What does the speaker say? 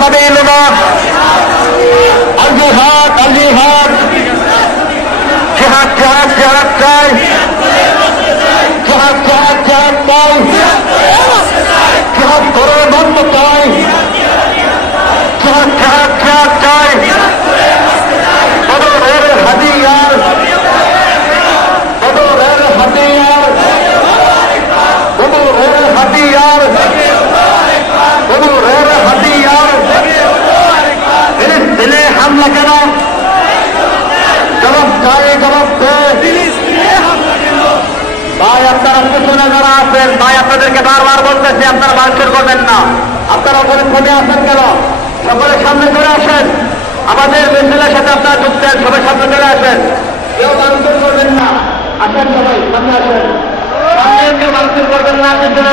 سبيلنا الجهاد الجهاد جهاد جهاد جهاد চাই جهاد جهاد جهاد চাই جهاد করে বন্ধ চাই جهاد جهاد جهاد চাই বদরের হাতিয়ার বদরের হাতিয়ার বদরের হাতিয়ার বদরের হাতিয়ার ফিলিস্তিনে হামলা কেন জবাব চাই জবাব দে ভাই আপনারা পিছনে যারা আছেন ভাই আপনাদেরকে বারবার বলতেছি আপনারা ভাঙচুর করবেন না আপনারা ওখানে থেমে আসেন কেন সকলে সামনে চলে আসেন আমাদের মিছিলের সাথে আপনারা যুক্তেন সবাই সামনে চলে আসেন কেউ ভাঙচুর করবেন না আসেন সবাই সামনে আসেন সামনে কেউ ভাঙচুর করবেন না পিছনে